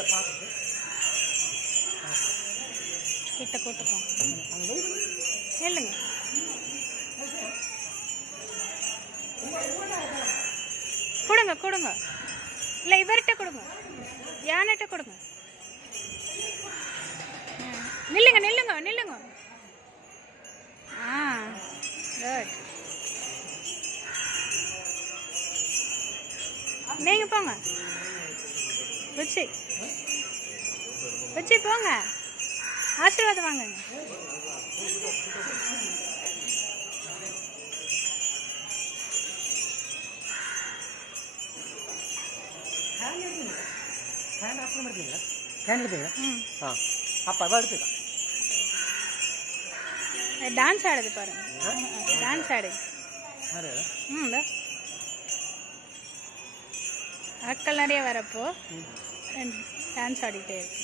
கிட்ட பார்த்துட்டு. கிட்ட கூட்டுப்போம் இல்லைங்க கொடுங்க கொடுங்க. இல்லை இவர்கிட்ட கொடுங்க. யானைகிட்ட கொடுங்க? நில்லுங்க நில்லுங்க நில்லுங்க. ஆ குட் நீங்கள் போங்க. வச்சு வச்சு போங்க ஆசீர்வாதம் வாங்குங்க. டான்ஸ் ஆடுது பாருங்க. டான்ஸ் ஆடு. ம். ஆட்கள் நிறைய வரப்போ டான்ஸ் ஆடிட்டே இருக்கு